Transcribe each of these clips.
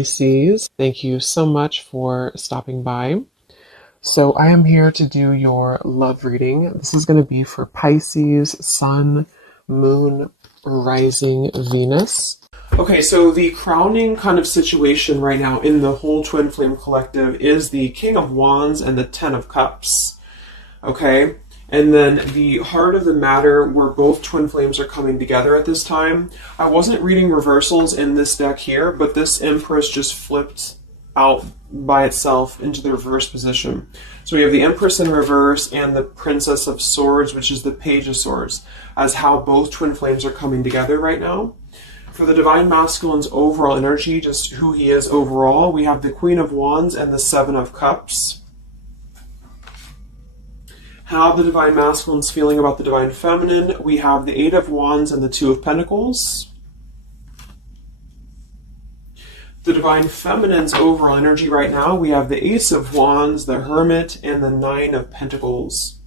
Pisces, thank you so much for stopping by. So I am here to do your love reading. This is going to be for Pisces, Sun, Moon, Rising, Venus. Okay, so the crowning kind of situation right now in the whole Twin Flame Collective is the King of Wands and the Ten of Cups. Okay, and then the heart of the matter where both twin flames are coming together at this time. I wasn't reading reversals in this deck here, but this Empress just flipped out by itself into the reverse position. So we have the Empress in reverse and the Princess of Swords, which is the Page of Swords, as how both twin flames are coming together right now. For the Divine Masculine's overall energy, just who he is overall, we have the Queen of Wands and the Seven of Cups. How the Divine Masculine's feeling about the Divine Feminine, we have the Eight of Wands and the Two of Pentacles. The Divine Feminine's overall energy right now, we have the Ace of Wands, the Hermit, and the Nine of Pentacles.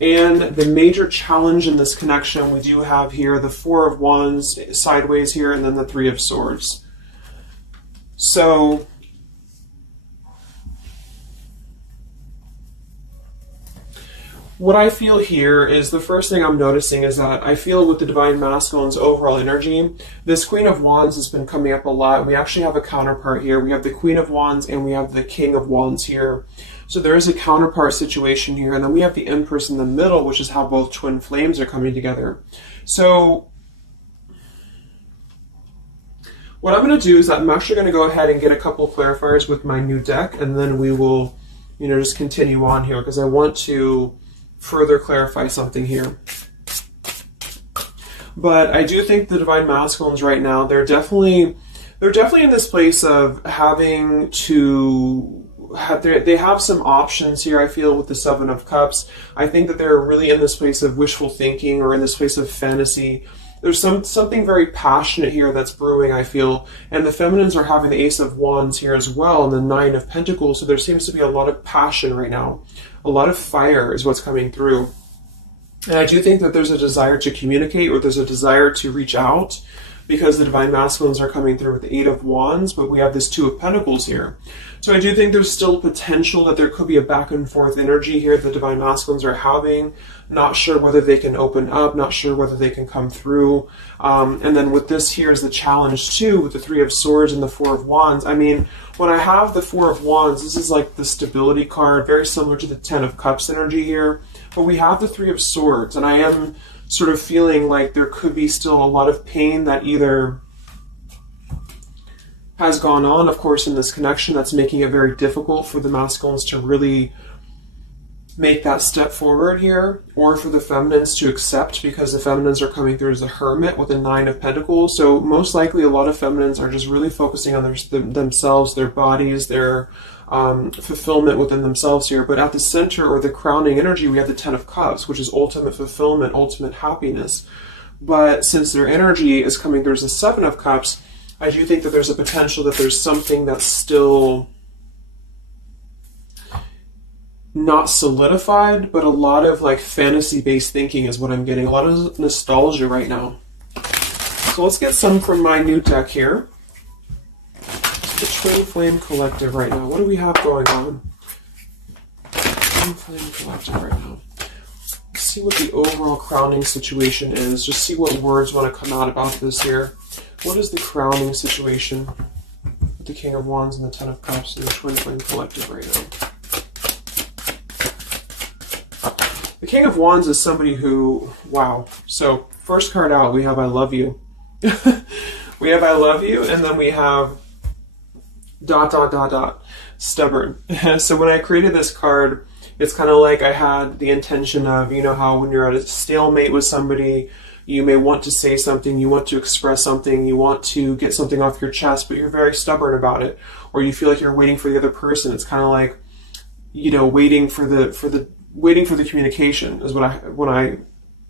And the major challenge in this connection, we do have here the Four of Wands sideways here, and then the Three of Swords. So what I feel here is the first thing I'm noticing is that I feel with the Divine Masculine's overall energy, this Queen of Wands has been coming up a lot. We actually have a counterpart here. We have the Queen of Wands and we have the King of Wands here. So there is a counterpart situation here. And then we have the Empress in the middle, which is how both twin flames are coming together. So what I'm going to do is I'm actually going to go ahead and get a couple of clarifiers with my new deck. And then we will, just continue on here because I want to further clarify something here. But I do think the Divine Masculines right now, they're definitely in this place of having to they have some options here, I feel, with the Seven of Cups. I think that they're really in this place of wishful thinking or in this place of fantasy. There's something very passionate here that's brewing, I feel. And the Feminines are having the Ace of Wands here as well and the Nine of Pentacles. So there seems to be a lot of passion right now. A lot of fire is what's coming through. And I do think that there's a desire to communicate or there's a desire to reach out because the Divine Masculines are coming through with the Eight of Wands, but we have this Two of Pentacles here. So I do think there's still potential that there could be a back and forth energy here the Divine Masculines are having. Not sure whether they can open up, not sure whether they can come through. And then with this here is the challenge too, with the Three of Swords and the Four of Wands. I mean, when I have the Four of Wands, this is like the stability card, very similar to the Ten of Cups energy here. But we have the Three of Swords, and I am sort of feeling like there could be still a lot of pain that either has gone on, of course, in this connection that's making it very difficult for the masculines to really make that step forward here, or for the feminines to accept because the feminines are coming through as the Hermit with the Nine of Pentacles. So most likely a lot of feminines are just really focusing on themselves, their bodies, their fulfillment within themselves here. But at the center or the crowning energy, we have the Ten of Cups, which is ultimate fulfillment, ultimate happiness. But since their energy is coming through as the Seven of Cups, I do think that there's a potential that there's something that's still not solidified, but a lot of like fantasy-based thinking is what I'm getting. A lot of nostalgia right now. So let's get some from my new deck here. The Twin Flame Collective right now. What do we have going on? Twin Flame Collective right now. Let's see what the overall crowning situation is. Just see what words want to come out about this here. What is the crowning situation with the King of Wands and the Ten of Cups and the Twin Flame Collective right now? The King of Wands is somebody who, wow. So first card out, we have I love you. We have I love you, and then we have ... stubborn. So when I created this card, it's kind of like I had the intention of, how when you're at a stalemate with somebody, you may want to say something, you want to express something, you want to get something off your chest, but you're very stubborn about it, or you feel like you're waiting for the other person. It's kind of like, waiting for the communication is when I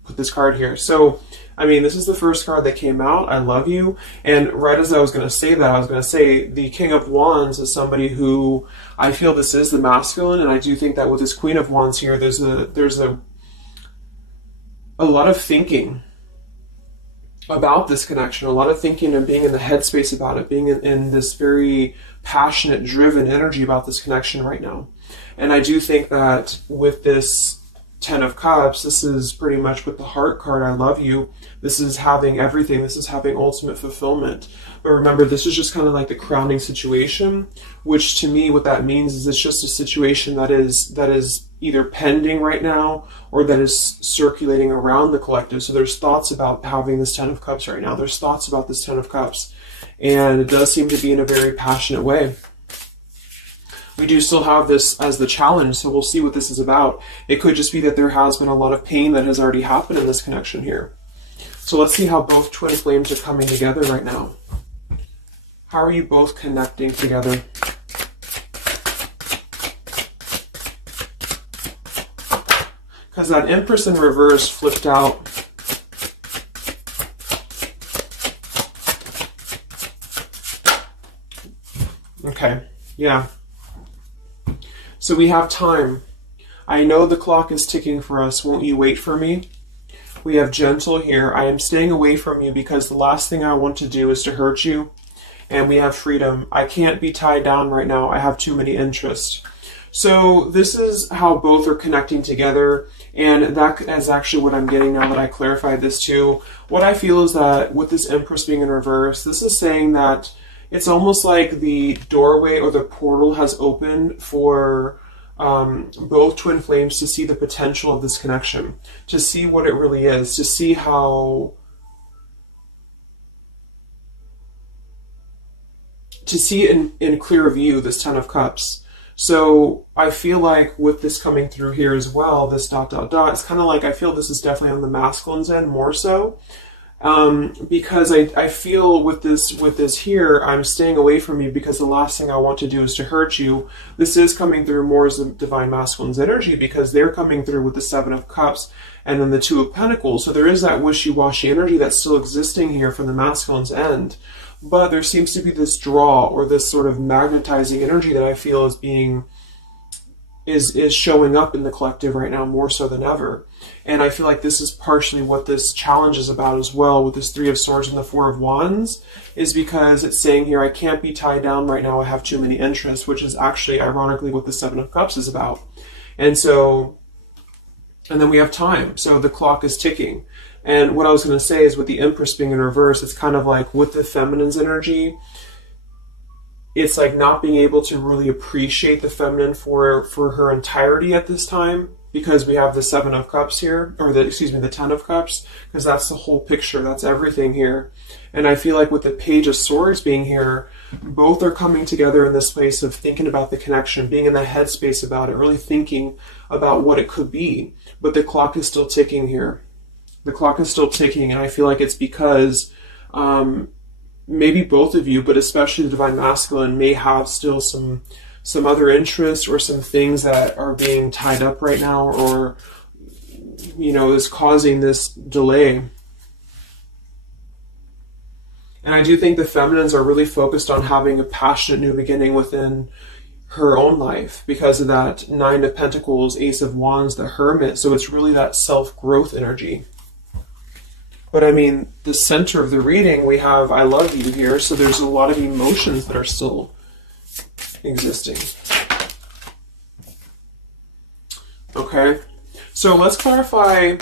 put this card here. So, I mean, this is the first card that came out, I love you. And right as I was going to say that, I was going to say the King of Wands is somebody who I feel this is the masculine. And I do think that with this Queen of Wands here, there's a lot of thinking about this connection, a lot of thinking and being in the headspace about it, being in this very passionate, driven energy about this connection right now. And I do think that with this Ten of Cups, this is pretty much with the heart card, I love you. This is having everything. This is having ultimate fulfillment. But remember, this is just kind of like the crowning situation, which to me, what that means is it's just a situation that is either pending right now or that is circulating around the collective. So there's thoughts about having this Ten of Cups right now. There's thoughts about this Ten of Cups. And it does seem to be in a very passionate way. We do still have this as the challenge, so we'll see what this is about. It could just be that there has been a lot of pain that has already happened in this connection here. So let's see how both twin flames are coming together right now. How are you both connecting together? Because that Empress in reverse flipped out. Okay, yeah. So we have time. I know the clock is ticking for us. Won't you wait for me? We have gentle here. I am staying away from you because the last thing I want to do is to hurt you. And we have freedom. I can't be tied down right now. I have too many interests. So this is how both are connecting together. And that is actually what I'm getting now that I clarified this too. What I feel is that with this Empress being in reverse, this is saying that it's almost like the doorway or the portal has opened for both twin flames to see the potential of this connection, to see what it really is, to see how, to see in clear view this Ten of Cups. So I feel like with this coming through here as well, this ... it's kind of like I feel this is definitely on the masculine's end more so. Because I feel with this here, I'm staying away from you because the last thing I want to do is to hurt you. This is coming through more as the Divine Masculine's energy because they're coming through with the Seven of Cups and then the Two of Pentacles. So there is that wishy-washy energy that's still existing here from the masculine's end. But there seems to be this draw or this sort of magnetizing energy that I feel is being is showing up in the collective right now more so than ever. And I feel like this is partially what this challenge is about as well with this Three of Swords and the Four of Wands, is because it's saying here, I can't be tied down right now, I have too many interests, which is actually ironically what the Seven of Cups is about. And so, and then we have time. So the clock is ticking. And what I was going to say is with the Empress being in reverse, it's kind of like with the feminine's energy, it's like not being able to really appreciate the feminine for her entirety at this time, because we have the Seven of Cups here, or the Ten of Cups, because that's the whole picture, that's everything here. And I feel like with the Page of Swords being here, both are coming together in this place of thinking about the connection, being in the headspace about it, really thinking about what it could be. But the clock is still ticking here. The clock is still ticking, and I feel like it's because maybe both of you, but especially the Divine Masculine, may have still some other interests or some things that are being tied up right now, or, you know, is causing this delay. And I do think the feminines are really focused on having a passionate new beginning within her own life because of that Nine of Pentacles, Ace of Wands, the Hermit. So it's really that self-growth energy. But I mean, the center of the reading, we have I love you here, so there's a lot of emotions that are still existing. Okay, so let's clarify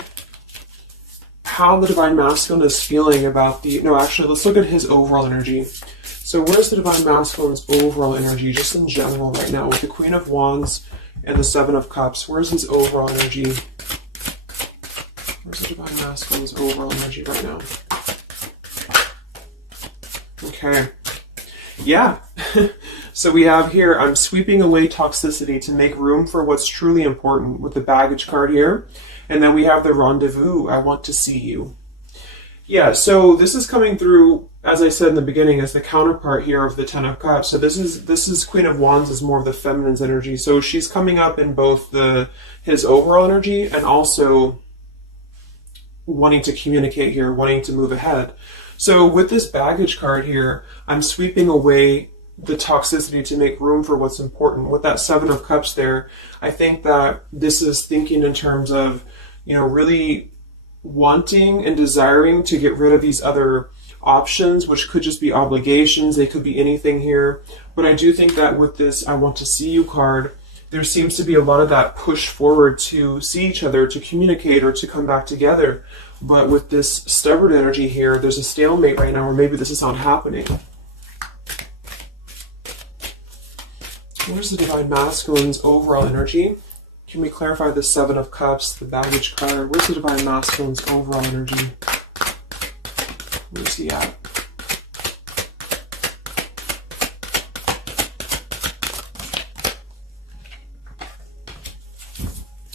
how the Divine Masculine is feeling about the, no, actually, let's look at his overall energy. So where's the Divine Masculine's overall energy, just in general right now, with the Queen of Wands and the Seven of Cups? Where's his overall energy? Where's the Divine Masculine's overall energy right now? Okay. Yeah. So we have here, I'm sweeping away toxicity to make room for what's truly important, with the Baggage card here. And then we have the Rendezvous, I want to see you. Yeah, so this is coming through, as I said in the beginning, as the counterpart here of the Ten of Cups. So this is Queen of Wands is more of the feminine's energy. So she's coming up in both his overall energy and also wanting to communicate here, wanting to move ahead. So with this Baggage card here, I'm sweeping away the toxicity to make room for what's important. With that Seven of Cups there, I think that this is thinking in terms of, you know, really wanting and desiring to get rid of these other options, which could just be obligations. They could be anything here. But I do think that with this I want to see you card, there seems to be a lot of that push forward to see each other, to communicate, or to come back together. But with this stubborn energy here, there's a stalemate right now, or maybe this is not happening. Where's the Divine Masculine's overall energy? Can we clarify the Seven of Cups, the baggage card? Where's the Divine Masculine's overall energy? Where's he at?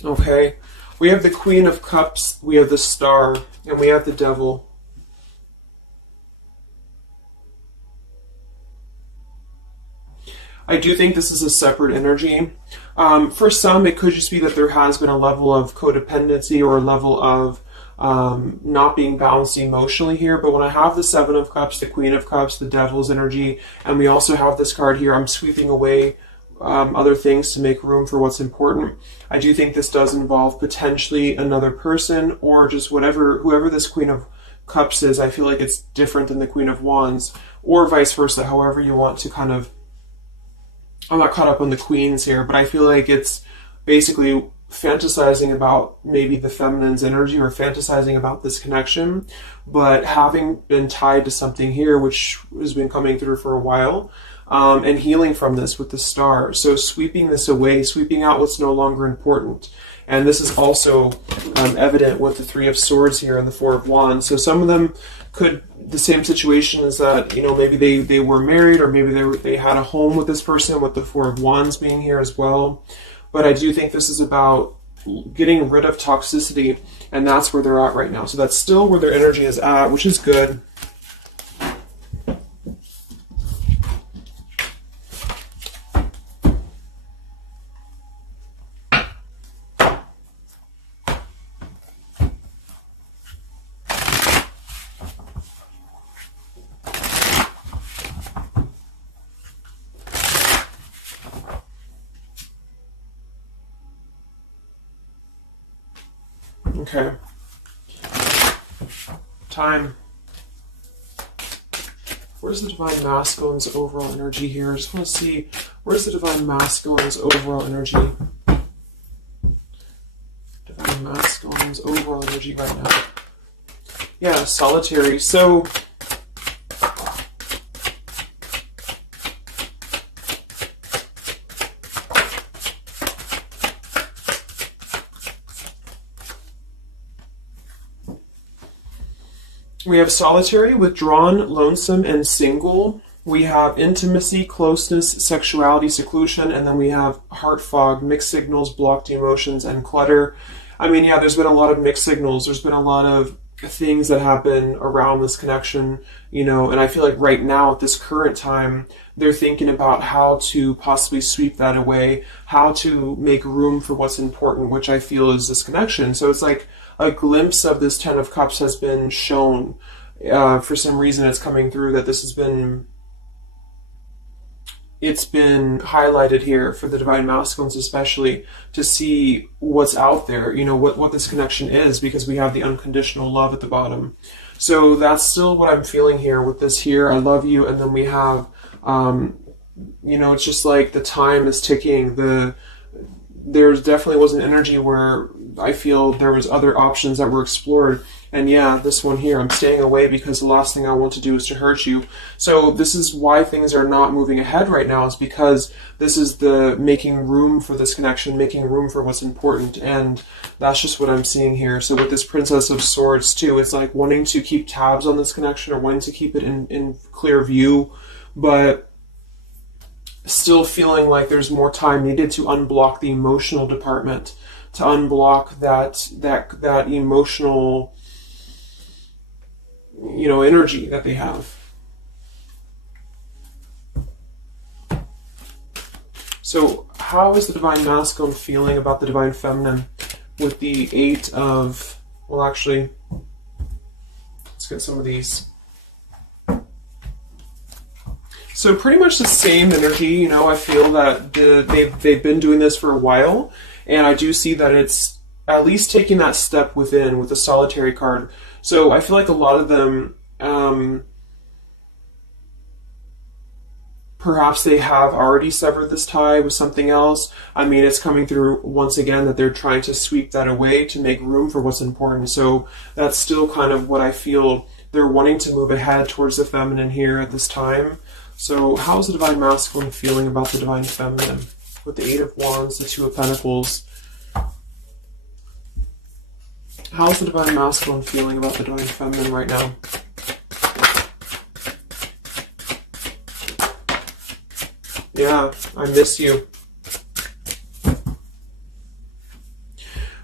Okay, we have the Queen of Cups, we have the Star, and we have the Devil. I do think this is a separate energy. For some, it could just be that there has been a level of codependency or a level of not being balanced emotionally here. But when I have the Seven of Cups, the Queen of Cups, the Devil's energy, and we also have this card here, I'm sweeping away other things to make room for what's important. I do think this does involve potentially another person, or just whoever this Queen of Cups is. I feel like it's different than the Queen of Wands, or vice versa, however you want to kind of... I'm not caught up on the queens here, but I feel like it's basically fantasizing about maybe the feminine's energy, or fantasizing about this connection, but having been tied to something here, which has been coming through for a while, and healing from this with the Star. So sweeping this away, sweeping out what's no longer important. And this is also evident with the Three of Swords here and the Four of Wands. So some of them could, the same situation is that, you know, maybe they were married, or maybe they had a home with this person, with the Four of Wands being here as well. But I do think this is about getting rid of toxicity, and that's where they're at right now. So that's still where their energy is at, which is good. Okay. Time. Where's the Divine Masculine's overall energy here? I just want to see, where's the Divine Masculine's overall energy? Divine Masculine's overall energy right now. Yeah, solitary. So... we have solitary, withdrawn, lonesome, and single. We have intimacy, closeness, sexuality, seclusion, and then we have heart fog, mixed signals, blocked emotions, and clutter. I mean, yeah, there's been a lot of mixed signals. There's been a lot of things that happen around this connection, you know, and I feel like right now at this current time, they're thinking about how to possibly sweep that away, how to make room for what's important, which I feel is this connection. So it's like a glimpse of this Ten of Cups has been shown. For some reason it's coming through that this has been, it's been highlighted here for the Divine Masculines especially, to see what's out there, you know, what this connection is, because we have the unconditional love at the bottom. So that's still what I'm feeling here with this here, I love you, and then we have, you know, it's just like the time is ticking. There definitely was an energy where I feel there was other options that were explored. And yeah, this one here, I'm staying away because the last thing I want to do is to hurt you. So this is why things are not moving ahead right now, is because this is the making room for this connection, making room for what's important. And that's just what I'm seeing here. So with this Princess of Swords too, it's like wanting to keep tabs on this connection, or wanting to keep it in clear view, but still feeling like there's more time needed to unblock the emotional department, to unblock that emotional, you know, energy that they have. So how is the Divine Masculine feeling about the Divine Feminine with the Eight of, well, actually, let's get some of these. So pretty much the same energy, you know. I feel that they've been doing this for a while, and I do see that it's at least taking that step within with the Solitary card. So I feel like a lot of them, perhaps they have already severed this tie with something else. I mean, it's coming through once again that they're trying to sweep that away to make room for what's important. So that's still kind of what I feel. They're wanting to move ahead towards the feminine here at this time. So how's the Divine Masculine feeling about the Divine Feminine? With the Eight of Wands, the Two of Pentacles. How's the Divine Masculine feeling about the Divine Feminine right now? Yeah, I miss you.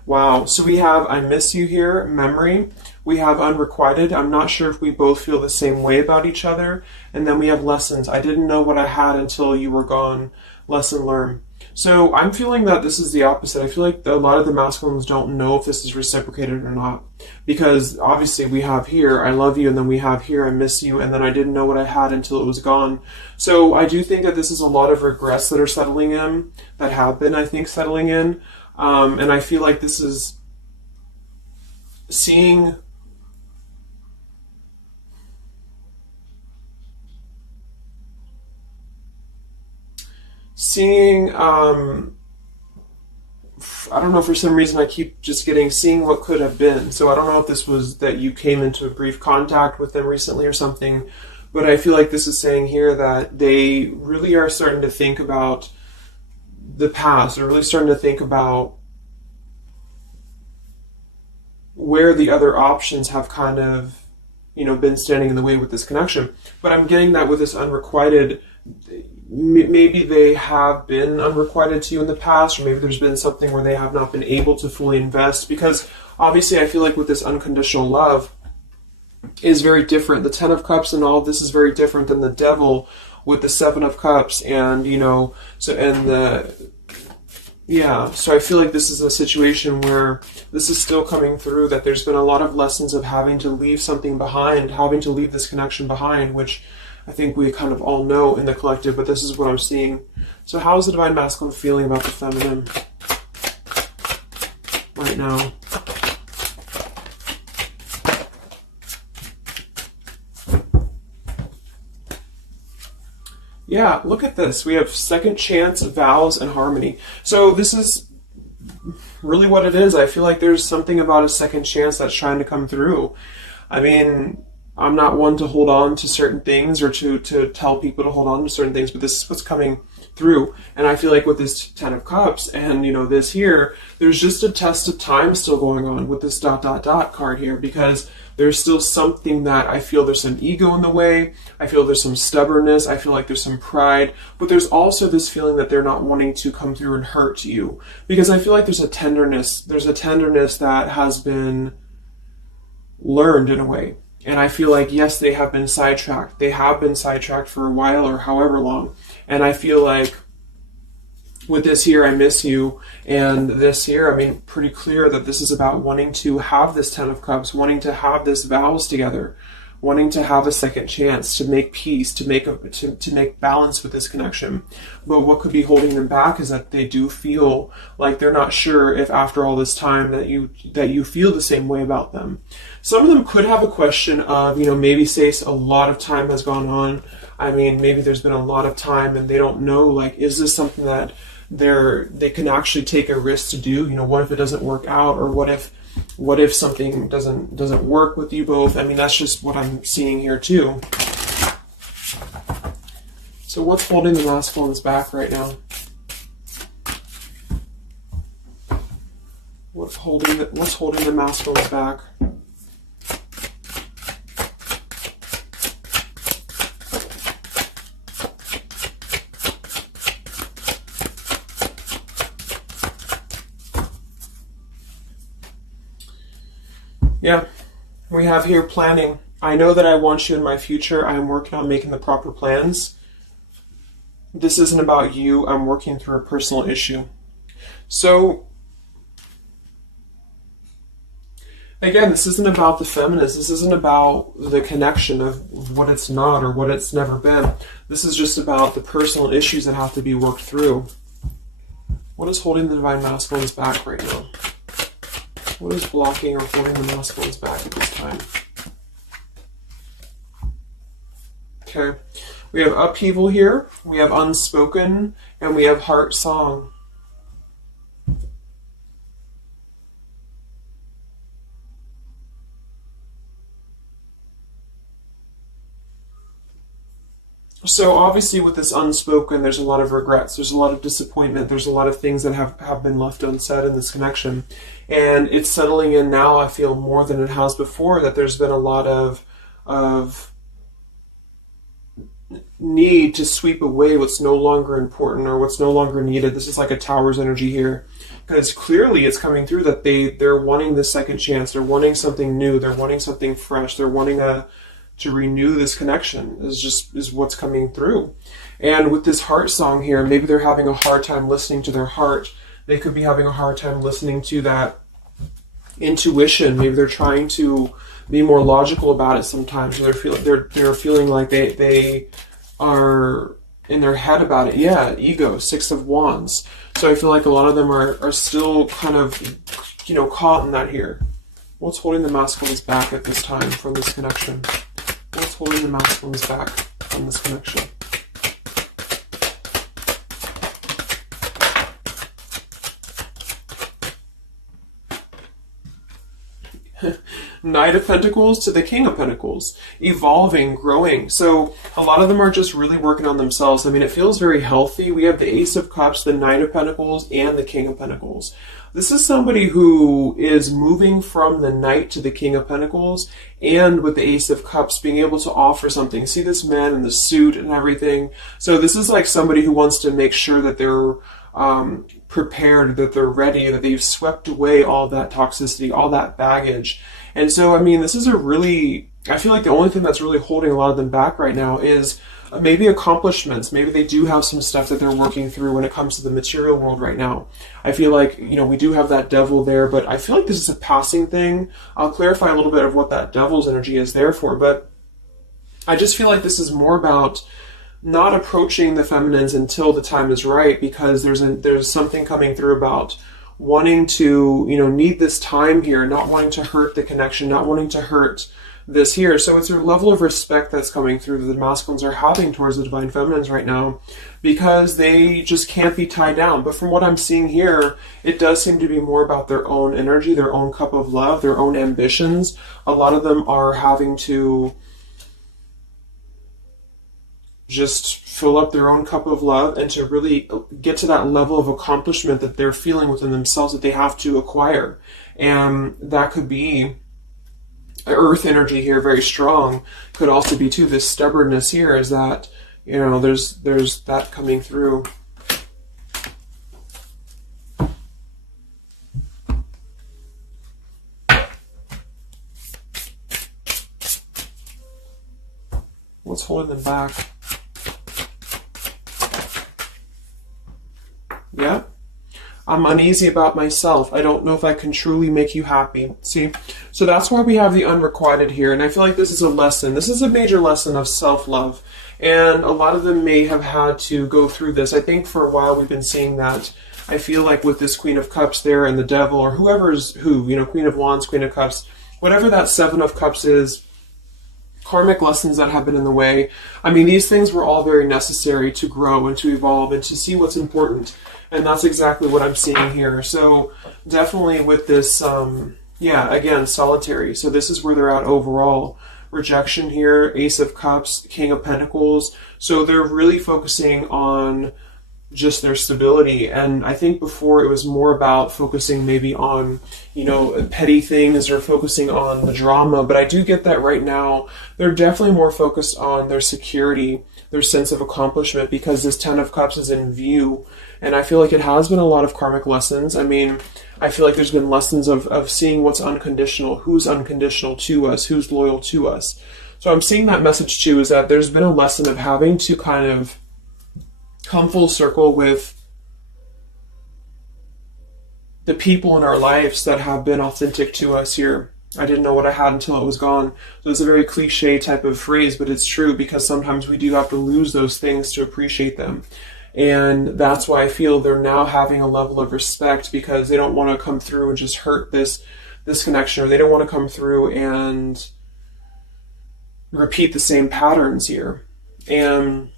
Wow, so we have I miss you here, memory. We have unrequited. I'm not sure if we both feel the same way about each other. And then we have lessons. I didn't know what I had until you were gone. Lesson learned. So I'm feeling that this is the opposite. I feel like a lot of the masculines don't know if this is reciprocated or not. Because obviously we have here, I love you, and then we have here, I miss you, and then I didn't know what I had until it was gone. So I do think that this is a lot of regrets that are settling in, that have been, I think, settling in. And I feel like this is seeing I don't know, for some reason I keep just getting seeing what could have been. So I don't know if this was that you came into a brief contact with them recently or something, but I feel like this is saying here that they really are starting to think about the past. They're really starting to think about where the other options have kind of, you know, been standing in the way with this connection. But I'm getting that with this unrequited, maybe they have been unrequited to you in the past, or maybe there's been something where they have not been able to fully invest, because obviously I feel like with this unconditional love is very different. The Ten of Cups and all of this is very different than the Devil with the Seven of Cups, and you know, so so I feel like this is a situation where this is still coming through, that there's been a lot of lessons of having to leave something behind, having to leave this connection behind, which I think we kind of all know in the collective, but this is what I'm seeing. So how is the Divine Masculine feeling about the feminine right now? Yeah, look at this. We have second chance, vows, and harmony. So this is really what it is. I feel like there's something about a second chance that's trying to come through. I mean, I'm not one to hold on to certain things or to tell people to hold on to certain things, but this is what's coming through. And I feel like with this Ten of Cups and, you know, this here, there's just a test of time still going on with this ... card here, because there's still something that I feel there's some ego in the way. I feel there's some stubbornness. I feel like there's some pride, but there's also this feeling that they're not wanting to come through and hurt you, because I feel like there's a tenderness that has been learned in a way. And I feel like, yes, they have been sidetracked. They have been sidetracked for a while or however long. And I feel like with this here, I miss you, and this here, I mean, pretty clear that this is about wanting to have this Ten of Cups, wanting to have this vows together, wanting to have a second chance to make peace, to make balance with this connection. But what could be holding them back is that they do feel like they're not sure if after all this time that you feel the same way about them. Some of them could have a question of, you know, maybe say a lot of time has gone on. I mean, maybe there's been a lot of time and they don't know, like, is this something that they can actually take a risk to do? You know, what if it doesn't work out, or what if something doesn't work with you both? I mean, that's just what I'm seeing here too. So what's holding the masculines back right now? What's holding the masculines back? Yeah, we have here planning. I know that I want you in my future. I am working on making the proper plans. This isn't about you. I'm working through a personal issue. So, again, this isn't about the feminist. This isn't about the connection of what it's not or what it's never been. This is just about the personal issues that have to be worked through. What is holding the Divine Masculines back right now? What is blocking or holding the masculines back at this time? Okay. We have upheaval here, we have unspoken, and we have heart song. So obviously with this unspoken, there's a lot of regrets, there's a lot of disappointment, there's a lot of things that have been left unsaid in this connection. And it's settling in now, I feel, more than it has before, that there's been a lot of need to sweep away what's no longer important or what's no longer needed. This is like a tower's energy here. Because clearly it's coming through that they're wanting the second chance, they're wanting something new, they're wanting something fresh, they're wanting to renew this connection is what's coming through. And with this heart song here, maybe they're having a hard time listening to their heart. They could be having a hard time listening to that intuition. Maybe they're trying to be more logical about it sometimes. They're feeling like they are in their head about it. Yeah, ego, 6 of Wands. So I feel like a lot of them are still kind of, caught in that here. What's holding the masculines back at this time from this connection? What's holding the masculines back from this connection? Knight of Pentacles to the King of Pentacles. Evolving, growing. So a lot of them are just really working on themselves. I mean, it feels very healthy. We have the Ace of Cups, the Knight of Pentacles, and the King of Pentacles. This is somebody who is moving from the Knight to the King of Pentacles, and with the Ace of Cups being able to offer something. See this man in the suit and everything. So this is like somebody who wants to make sure that they're prepared, that they're ready, that they've swept away all that toxicity, all that baggage. And so, I mean, this is I feel like the only thing that's really holding a lot of them back right now is maybe accomplishments. Maybe they do have some stuff that they're working through when it comes to the material world right now. I feel like, we do have that devil there, but I feel like this is a passing thing. I'll clarify a little bit of what that devil's energy is there for, but I just feel like this is more about not approaching the feminines until the time is right, because there's something coming through about wanting to, need this time here, not wanting to hurt the connection, not wanting to hurt this here. So it's a level of respect that's coming through that the masculines are having towards the divine feminines right now, because they just can't be tied down. But from what I'm seeing here, it does seem to be more about their own energy, their own cup of love, their own ambitions. A lot of them are having to just fill up their own cup of love and to really get to that level of accomplishment that they're feeling within themselves that they have to acquire. And that could be earth energy here, very strong. Could also be too this stubbornness here, is that there's that coming through. What's holding them back? Yeah, I'm uneasy about myself. I don't know if I can truly make you happy. See, so that's why we have the unrequited here. And I feel like this is a lesson. This is a major lesson of self-love. And a lot of them may have had to go through this. I think for a while we've been seeing that. I feel like with this Queen of Cups there and the Devil, or whoever's who, Queen of Wands, Queen of Cups, whatever that Seven of Cups is, karmic lessons that have been in the way. I mean, these things were all very necessary to grow and to evolve and to see what's important. And that's exactly what I'm seeing here. So definitely with this, again, solitary. So this is where they're at overall. Rejection here, Ace of Cups, King of Pentacles. So they're really focusing on just their stability. And I think before it was more about focusing maybe on, petty things or focusing on the drama. But I do get that right now they're definitely more focused on their security, their sense of accomplishment, because this Ten of Cups is in view. And I feel like it has been a lot of karmic lessons. I mean, I feel like there's been lessons of seeing what's unconditional, who's unconditional to us, who's loyal to us. So I'm seeing that message too, is that there's been a lesson of having to kind of come full circle with the people in our lives that have been authentic to us here. I didn't know what I had until it was gone. So it's a very cliche type of phrase, but it's true, because sometimes we do have to lose those things to appreciate them. And that's why I feel they're now having a level of respect, because they don't want to come through and just hurt this this connection, or they don't want to come through and repeat the same patterns here. And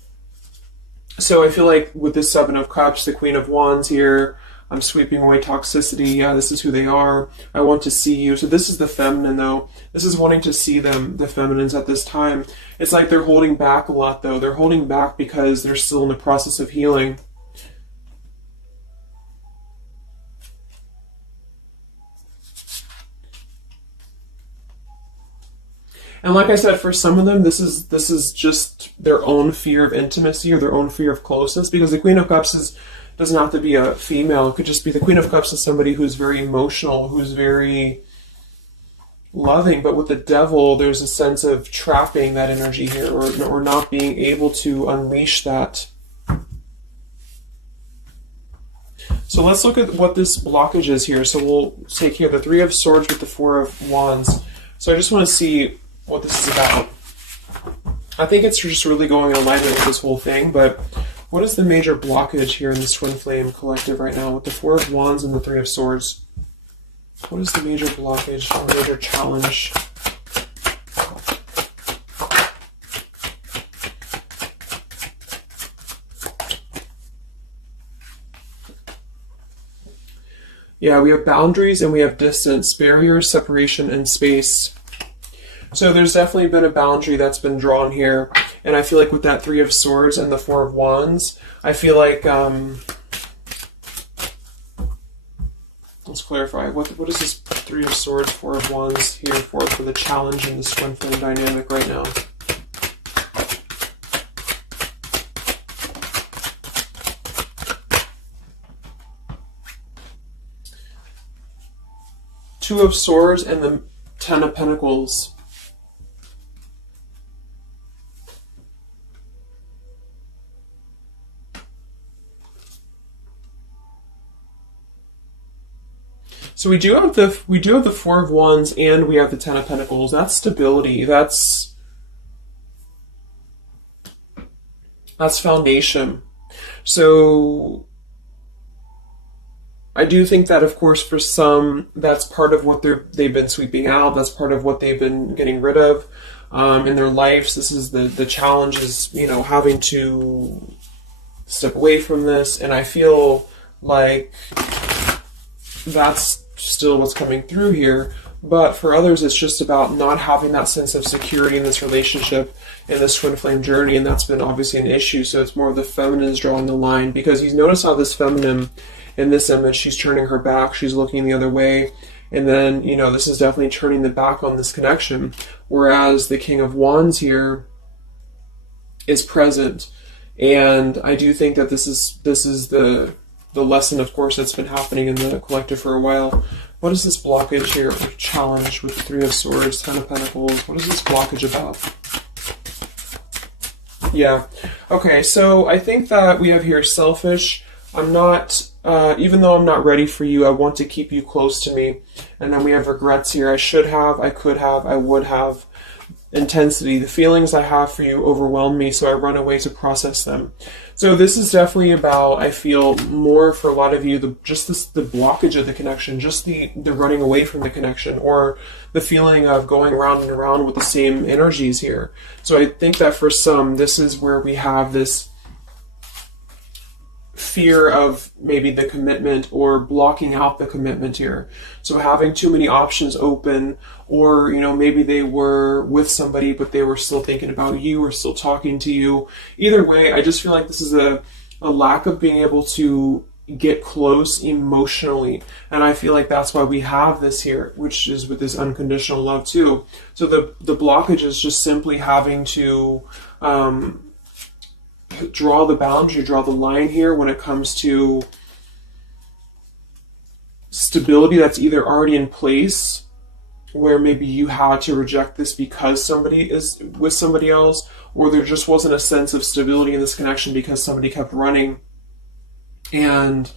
so I feel like with this Seven of Cups, the Queen of Wands here, I'm sweeping away toxicity. Yeah, this is who they are. I want to see you. So this is the feminine, though. This is wanting to see them, the feminines at this time. It's like they're holding back a lot, though. They're holding back because they're still in the process of healing. And like I said, for some of them, this is just their own fear of intimacy or their own fear of closeness, because the Queen of Cups doesn't have to be a female. It could just be the Queen of Cups is somebody who's very emotional, who's very loving. But with the Devil, there's a sense of trapping that energy here, or not being able to unleash that. So let's look at what this blockage is here. So we'll take here the Three of Swords with the Four of Wands. So I just want to see what this is about. I think it's just really going in alignment with this whole thing, but what is the major blockage here in this Twin Flame collective right now with the Four of Wands and the Three of Swords? What is the major blockage or major challenge? Yeah, we have boundaries and we have distance, barriers, separation, and space. So there's definitely been a boundary that's been drawn here. And I feel like with that Three of Swords and the Four of Wands, I feel like, let's clarify, what is this Three of Swords, Four of Wands here for the challenge in this Twin Flame dynamic right now? Two of Swords and the Ten of Pentacles. So we do have the Four of Wands and we have the Ten of Pentacles. That's stability. That's foundation. So I do think that, of course, for some, that's part of what they've been sweeping out. That's part of what they've been getting rid of in their lives. This is the challenge is, having to step away from this. And I feel like that's still what's coming through here. But for others, it's just about not having that sense of security in this relationship, in this Twin Flame journey, and that's been obviously an issue. So it's more of the feminine's drawing the line, because you notice how this feminine in this image, she's turning her back, she's looking the other way, and then, this is definitely turning the back on this connection, whereas the King of Wands here is present. And I do think that this is the lesson, of course, that's been happening in the collective for a while. What is this blockage here, or challenge with Three of Swords, Ten of Pentacles? What is this blockage about? Yeah. Okay, so I think that we have here selfish. I'm not, even though I'm not ready for you, I want to keep you close to me. And then we have regrets here. I should have, I could have, I would have. Intensity. The feelings I have for you overwhelm me, so I run away to process them. So this is definitely about, I feel, more for a lot of you, the blockage of the connection, just the running away from the connection, or the feeling of going around and around with the same energies here. So I think that for some, this is where we have this fear of maybe the commitment, or blocking out the commitment here. So having too many options open, or maybe they were with somebody but they were still thinking about you or still talking to you. Either way, I just feel like this is a lack of being able to get close emotionally, and I feel like that's why we have this here, which is with this unconditional love too. So the blockage is just simply having to draw the boundary, draw the line here when it comes to stability that's either already in place, where maybe you had to reject this because somebody is with somebody else, or there just wasn't a sense of stability in this connection because somebody kept running. And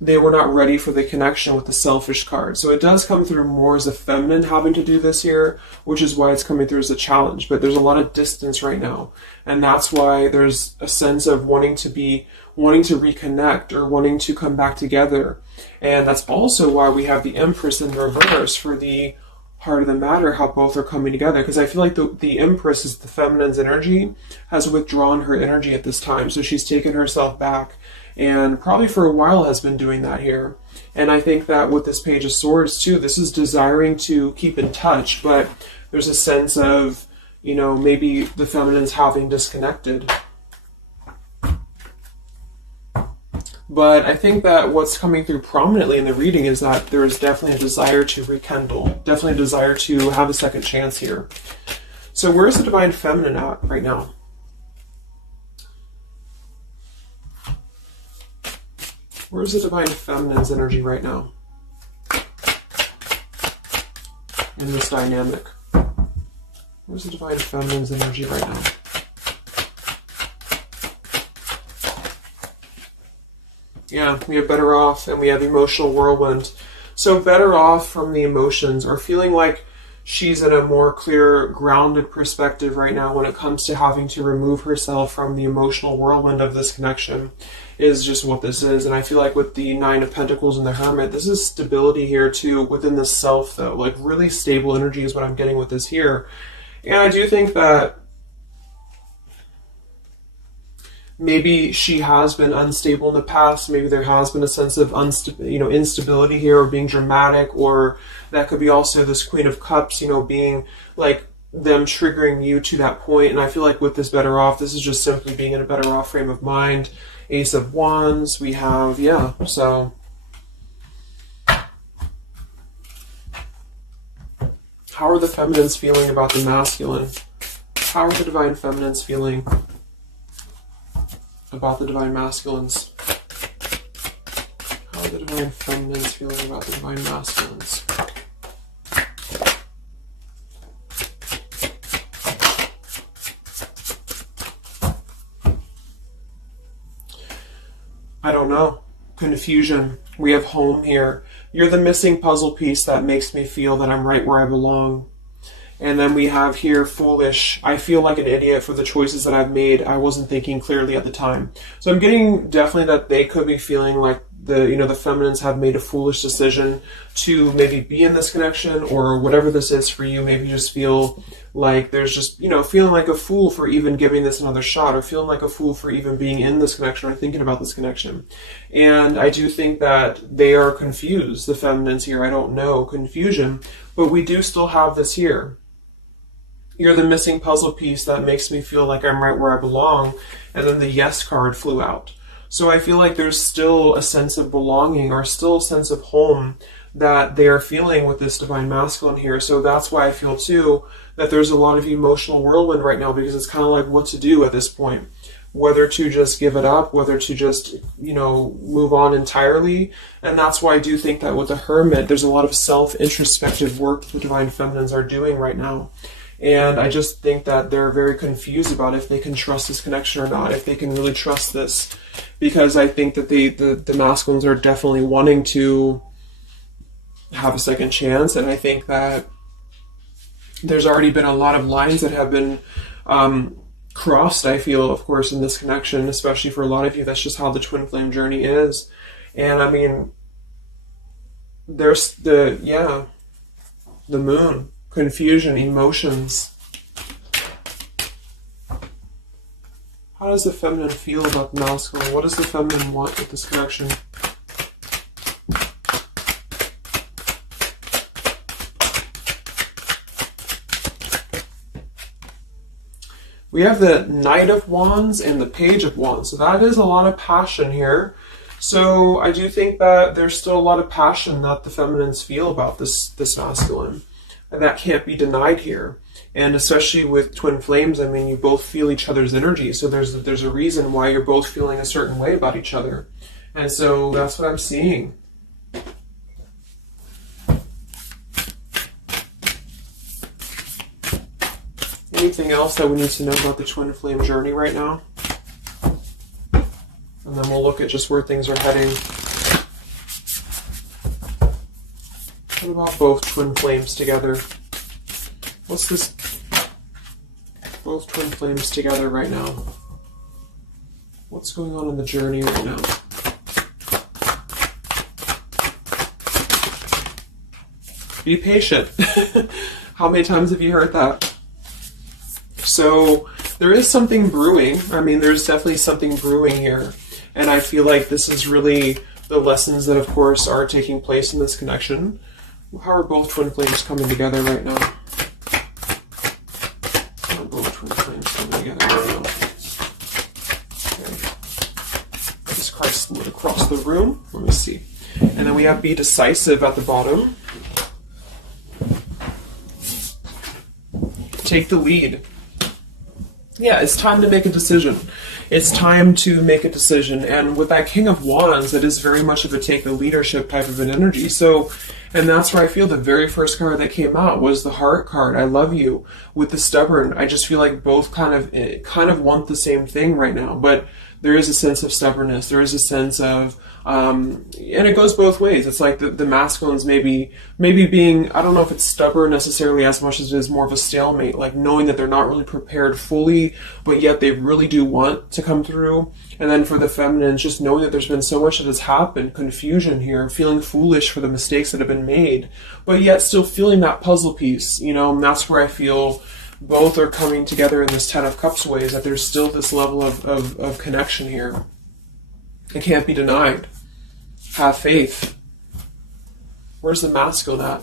they were not ready for the connection with the selfish card. So it does come through more as a feminine having to do this here, which is why it's coming through as a challenge. But there's a lot of distance right now. And that's why there's a sense of wanting to reconnect or wanting to come back together. And that's also why we have the Empress in reverse for the heart of the matter, how both are coming together. Because I feel like the Empress is the feminine's energy, has withdrawn her energy at this time. So she's taken herself back, and probably for a while has been doing that here. And I think that with this Page of Swords too, this is desiring to keep in touch, but there's a sense of, you know, maybe the feminine's having disconnected. But I think that what's coming through prominently in the reading is that there is definitely a desire to rekindle, definitely a desire to have a second chance here. So where's the Divine Feminine at right now? Where's the Divine Feminine's energy right now in this dynamic? Where's the Divine Feminine's energy right now? Yeah, we have Better Off and we have Emotional Whirlwind. So better off from the emotions, or feeling like she's in a more clear, grounded perspective right now when it comes to having to remove herself from the emotional whirlwind of this connection, is just what this is. And I feel like with the Nine of Pentacles and the Hermit, this is stability here too within the self though. Like really stable energy is what I'm getting with this here. And I do think that maybe she has been unstable in the past. Maybe there has been a sense of instability here, or being dramatic, or that could be also this Queen of Cups, being like them triggering you to that point. And I feel like with this Better Off, this is just simply being in a better off frame of mind. Ace of Wands, we have, so how are the feminines feeling about the masculine? How are the Divine Feminines feeling about the Divine Masculines? How are the Divine Feminines feeling about the Divine Masculines? I don't know. Confusion. We have Home here. You're the missing puzzle piece that makes me feel that I'm right where I belong. And then we have here Foolish. I feel like an idiot for the choices that I've made. I wasn't thinking clearly at the time. So I'm getting definitely that they could be feeling like the feminines have made a foolish decision to maybe be in this connection, or whatever this is for you. Maybe just feel like there's just, feeling like a fool for even giving this another shot, or feeling like a fool for even being in this connection or thinking about this connection. And I do think that they are confused, the feminines here. I don't know, confusion, but we do still have this here. You're the missing puzzle piece that makes me feel like I'm right where I belong. And then the Yes card flew out. So I feel like there's still a sense of belonging, or still a sense of home that they are feeling with this Divine Masculine here. So that's why I feel too that there's a lot of emotional whirlwind right now, because it's kind of like what to do at this point. Whether to just give it up, whether to just, move on entirely. And that's why I do think that with the Hermit, there's a lot of self-introspective work the Divine Feminines are doing right now. And I just think that they're very confused about if they can trust this connection or not, if they can really trust this. Because I think that the masculines are definitely wanting to have a second chance. And I think that there's already been a lot of lines that have been crossed, I feel, of course, in this connection, especially for a lot of you. That's just how the twin flame journey is. And I mean, there's the Moon. Confusion, emotions. How does the feminine feel about the masculine? What does the feminine want with this connection? We have the Knight of Wands and the Page of Wands. So that is a lot of passion here. So I do think that there's still a lot of passion that the feminines feel about this masculine. And that can't be denied here. And especially with twin flames, I mean, you both feel each other's energy. So there's a reason why you're both feeling a certain way about each other. And so that's what I'm seeing. Anything else that we need to know about the twin flame journey right now? And then we'll look at just where things are heading. What about both twin flames together? What's this? Both twin flames together right now. What's going on in the journey right now? Be patient. How many times have you heard that? So there is something brewing. I mean, there's definitely something brewing here. And I feel like this is really the lessons that, of course, are taking place in this connection. How are both twin flames coming together right now? How are both twin flames coming together right now? Okay. This card slid across the room. Let me see. And then we have be decisive at the bottom. Take the lead. Yeah, it's time to make a decision. It's time to make a decision. And with that King of Wands, it is very much of a take the leadership type of an energy. So, and that's where I feel the very first card that came out was the Heart card. I love you. With the Stubborn, I just feel like both kind of want the same thing right now. But there is a sense of stubbornness. There is a sense of, and it goes both ways. It's like the masculines maybe being, I don't know if it's stubborn necessarily as much as it is more of a stalemate, like knowing that they're not really prepared fully, but yet they really do want to come through. And then for the feminines, just knowing that there's been so much that has happened, confusion here, feeling foolish for the mistakes that have been made, but yet still feeling that puzzle piece, you know, and that's where I feel both are coming together in this Ten of Cups ways, that there's still this level of connection here. It can't be denied. Have faith. Where's the masculine at?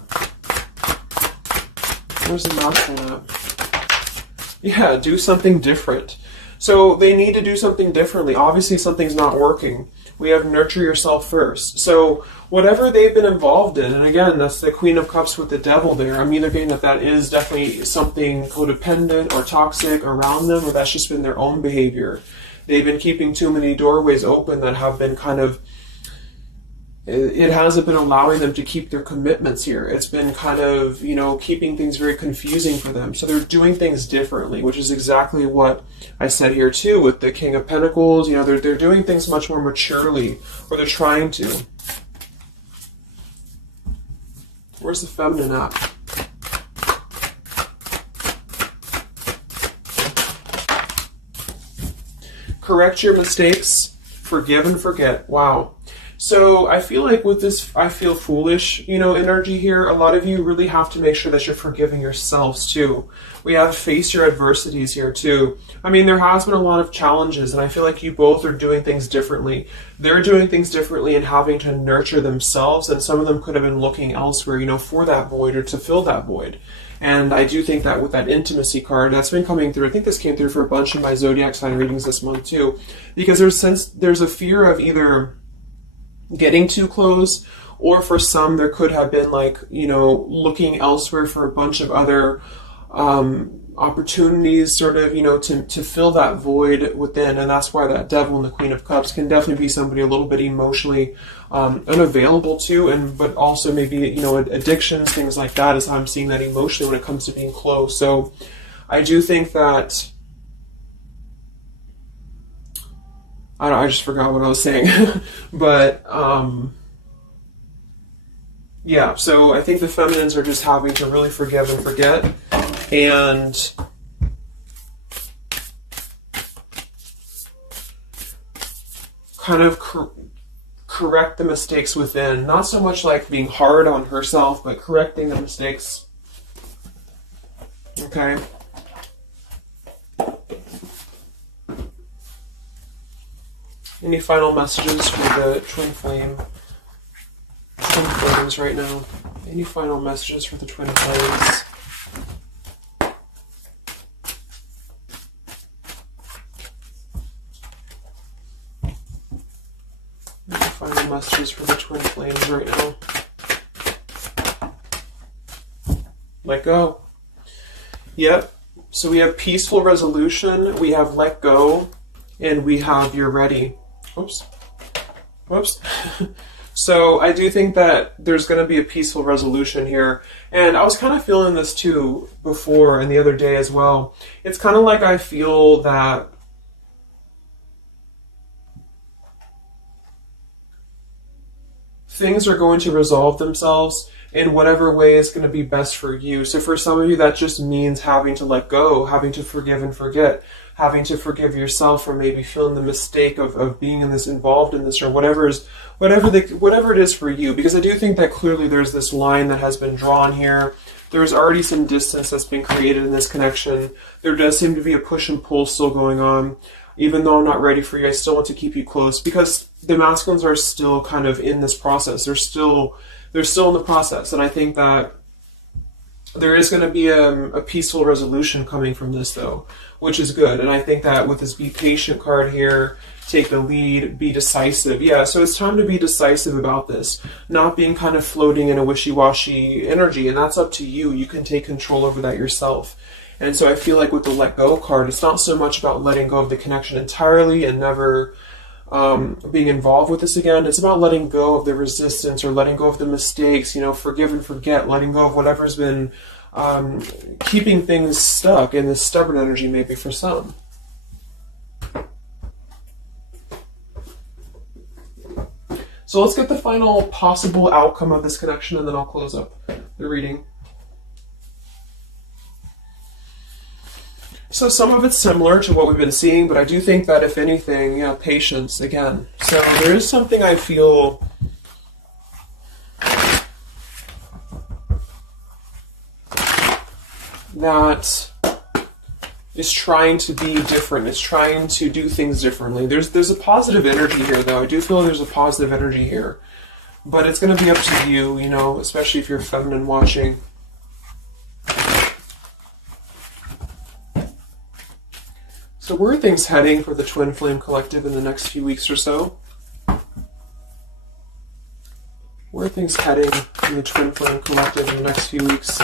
Where's the masculine at? Yeah, do something different. So they need to do something differently. Obviously something's not working. We have nurture yourself first. So whatever they've been involved in, and again, that's the Queen of Cups with the Devil there. I'm either getting that is definitely something codependent or toxic around them, or that's just been their own behavior. They've been keeping too many doorways open that have been kind of, it hasn't been allowing them to keep their commitments here. It's been kind of, you know, keeping things very confusing for them. So they're doing things differently, which is exactly what I said here too with the King of Pentacles. You know, they're doing things much more maturely, or they're trying to. Where's the feminine at? Correct your mistakes, forgive and forget. Wow. So I feel like with this, I feel foolish, you know, energy here. A lot of you really have to make sure that you're forgiving yourselves too. We have to face your adversities here too. I mean, there has been a lot of challenges, and I feel like you both are doing things differently. They're doing things differently and having to nurture themselves, and some of them could have been looking elsewhere, you know, for that void or to fill that void. And I do think that with that intimacy card, that's been coming through. I think this came through for a bunch of my zodiac sign readings this month too, because there's a fear of either getting too close, or for some there could have been like, you know, looking elsewhere for a bunch of other opportunities, sort of, you know, to fill that void within. And that's why that Devil and the Queen of Cups can definitely be somebody a little bit emotionally unavailable to, and but also maybe, you know, addictions, things like that is how I'm seeing that emotionally when it comes to being close. So I do think that I just forgot what I was saying. But, yeah, so I think the feminines are just having to really forgive and forget, and kind of correct the mistakes within. Not so much like being hard on herself, but correcting the mistakes. Okay? Any final messages for the twin flames right now? Any final messages for the twin flames? Any final messages for the twin flames right now? Let go. Yep. So we have peaceful resolution, we have let go, and we have you're ready. Oops. Whoops. So I do think that there's going to be a peaceful resolution here. And I was kind of feeling this too before and the other day as well. It's kind of like I feel that things are going to resolve themselves, in whatever way is going to be best for you. So for some of you, that just means having to let go, having to forgive and forget, having to forgive yourself for maybe feeling the mistake of being in this, involved in this, or whatever it is for you. Because I do think that clearly there's this line that has been drawn here. There's already some distance that's been created in this connection. There does seem to be a push and pull still going on. Even though I'm not ready for you, I still want to keep you close, because the masculines are still kind of in this process. They're still in the process. And I think that there is going to be a peaceful resolution coming from this, though, which is good. And I think that with this Be Patient card here, take the lead, be decisive. Yeah, so it's time to be decisive about this, not being kind of floating in a wishy-washy energy. And that's up to you. You can take control over that yourself. And so I feel like with the Let Go card, it's not so much about letting go of the connection entirely and never being involved with this again. It's about letting go of the resistance or letting go of the mistakes, forgive and forget, letting go of whatever's been keeping things stuck in this stubborn energy, maybe for some. So let's get the final possible outcome of this connection, and then I'll close up the reading. So some of it's similar to what we've been seeing, but I do think that if anything, patience again. So there is something I feel that is trying to be different. It's trying to do things differently. There's a positive energy here, though. I do feel there's a positive energy here. But it's going to be up to you, especially if you're feminine watching. So where are things heading for the Twin Flame Collective in the next few weeks or so? Where are things heading in the Twin Flame Collective in the next few weeks?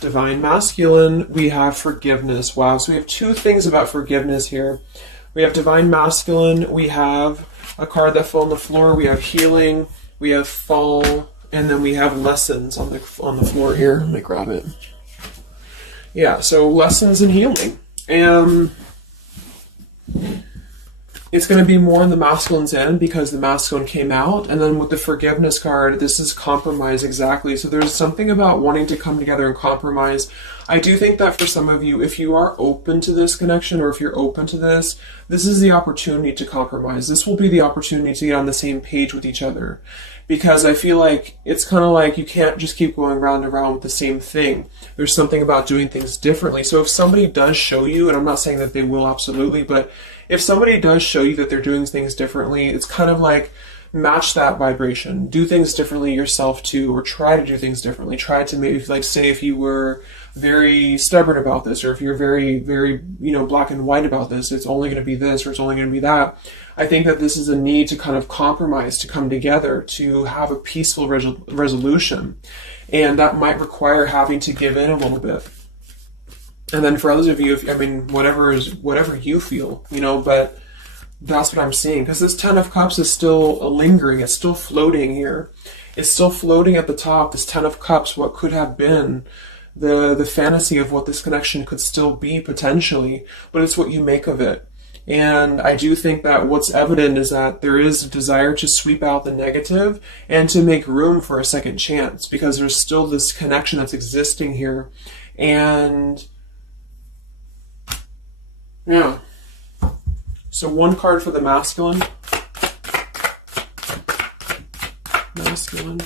Divine Masculine, we have forgiveness. Wow, so we have two things about forgiveness here. We have Divine Masculine, we have a card that fell on the floor, we have healing, we have fall, and then we have lessons on the floor here. Let me grab it. Yeah, so lessons and healing. And it's going to be more on the masculine's end because the masculine came out. And then with the forgiveness card, this is compromise exactly. So there's something about wanting to come together and compromise. I do think that for some of you, if you are open to this connection, or if you're open to this, this is the opportunity to compromise. This will be the opportunity to get on the same page with each other. Because I feel like it's kind of like you can't just keep going round and round with the same thing. There's something about doing things differently. So if somebody does show you, and I'm not saying that they will absolutely, but if somebody does show you that they're doing things differently, it's kind of like match that vibration. Do things differently yourself too, or try to do things differently. Try to maybe, like, say if you were very stubborn about this, or if you're very, very, black and white about this, it's only going to be this, or it's only going to be that. I think that this is a need to kind of compromise, to come together, to have a peaceful resolution. And that might require having to give in a little bit. And then for others of you, whatever you feel, but that's what I'm seeing. Because this Ten of Cups is still lingering. It's still floating here. It's still floating at the top. This Ten of Cups, what could have been the fantasy of what this connection could still be potentially, but it's what you make of it. And I do think that what's evident is that there is a desire to sweep out the negative and to make room for a second chance, because there's still this connection that's existing here. And yeah. So one card for the masculine. Masculine.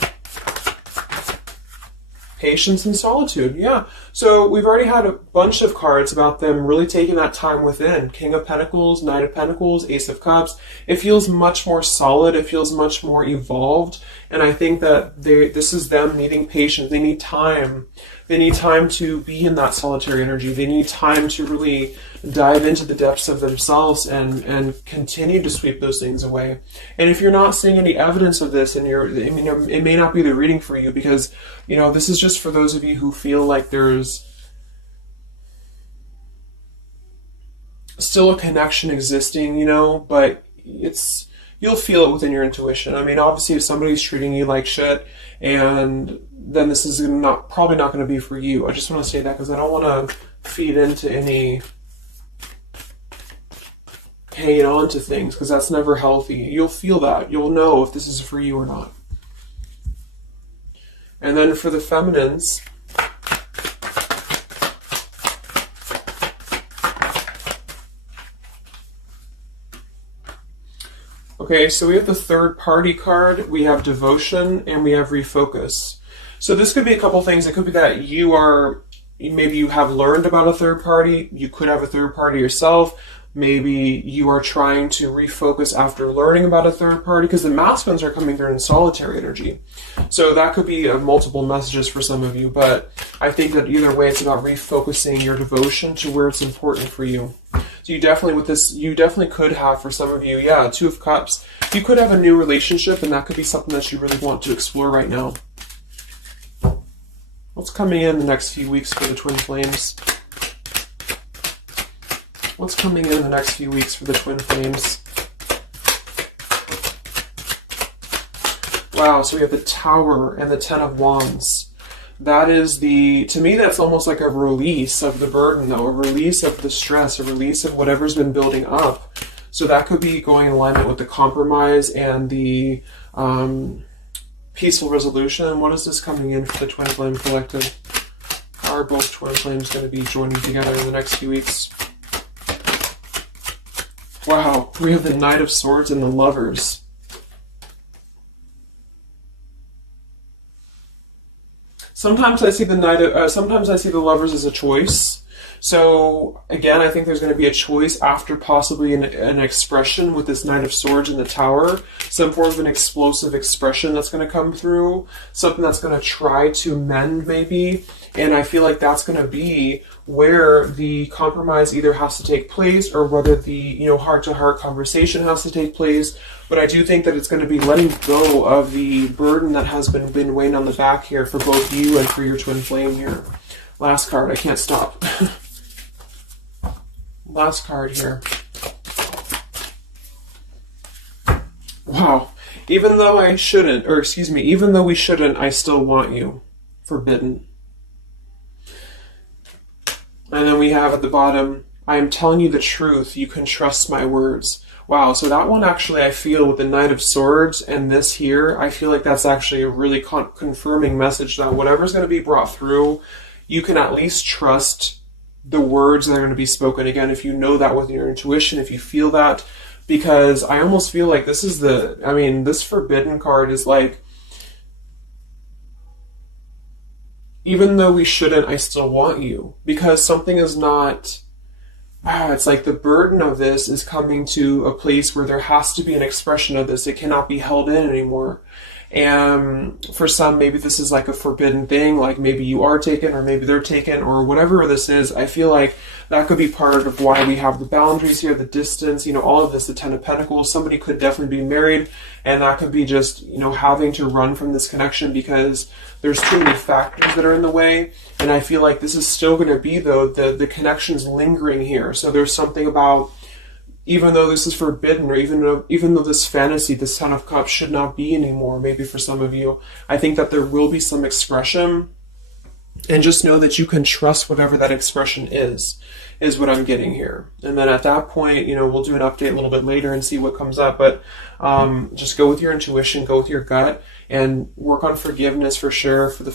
Patience and solitude. Yeah. So we've already had a bunch of cards about them really taking that time within. King of Pentacles, Knight of Pentacles, Ace of Cups. It feels much more solid. It feels much more evolved. And I think that this is them needing patience. They need time. They need time to be in that solitary energy. They need time to really dive into the depths of themselves and continue to sweep those things away. And if you're not seeing any evidence of this, and it may not be the reading for you, because, this is just for those of you who feel like there's still a connection existing, but you'll feel it within your intuition. Obviously, if somebody's treating you like shit, and then this is probably not going to be for you. I just want to say that because I don't want to feed into any hanging on to things, because that's never healthy. You'll feel that. You'll know if this is for you or not. And then for the feminines, okay, so we have the third party card, we have devotion, and we have refocus. So this could be a couple things. It could be that maybe you have learned about a third party. You could have a third party yourself. Maybe you are trying to refocus after learning about a third party, because the masculines are coming through in solitary energy. So that could be multiple messages for some of you, but I think that either way, it's about refocusing your devotion to where it's important for you. So you definitely could have, for some of you, yeah, Two of Cups. You could have a new relationship, and that could be something that you really want to explore right now. What's coming in the next few weeks for the twin flames? What's coming in the next few weeks for the twin flames? Wow, so we have the Tower and the Ten of Wands. That is to me, that's almost like a release of the burden, though, a release of the stress, a release of whatever's been building up. So that could be going in alignment with the compromise and the peaceful resolution. What is this coming in for the Twin Flame Collective? How are both Twin Flames going to be joining together in the next few weeks? Wow, we have the Knight of Swords and the Lovers. Sometimes I see sometimes I see the Lovers as a choice. So again, I think there's going to be a choice after possibly an expression with this Knight of Swords and the Tower. Some form of an explosive expression that's going to come through. Something that's going to try to mend maybe. And I feel like that's going to be where the compromise either has to take place, or whether the heart-to-heart conversation has to take place. But I do think that it's going to be letting go of the burden that has been weighing on the back here for both you and for your twin flame here. Last card, I can't stop. Last card here. Wow. Even though we shouldn't, I still want you. Forbidden. And then we have at the bottom, I am telling you the truth, you can trust my words. Wow, so that one actually, I feel with the Knight of Swords and this here, I feel like that's actually a really confirming message that whatever's going to be brought through, you can at least trust the words that are going to be spoken. Again, if you know that with your intuition, if you feel that, because I almost feel like this is this Forbidden card is like, even though we shouldn't, I still want you. Because something is not... it's like the burden of this is coming to a place where there has to be an expression of this. It cannot be held in anymore. And for some, maybe this is like a forbidden thing, like maybe you are taken or maybe they're taken or whatever this is. I feel like that could be part of why we have the boundaries here, the distance, all of this, the Ten of Pentacles. Somebody could definitely be married, and that could be just, having to run from this connection because there's too many factors that are in the way. And I feel like this is still going to be, though, the connection's lingering here. So there's something about, even though this is forbidden, or even though this fantasy, this Ten of Cups should not be anymore, maybe for some of you, I think that there will be some expression. And just know that you can trust whatever that expression is what I'm getting here. And then at that point, we'll do an update a little bit later and see what comes up. But just go with your intuition, go with your gut, and work on forgiveness for sure for the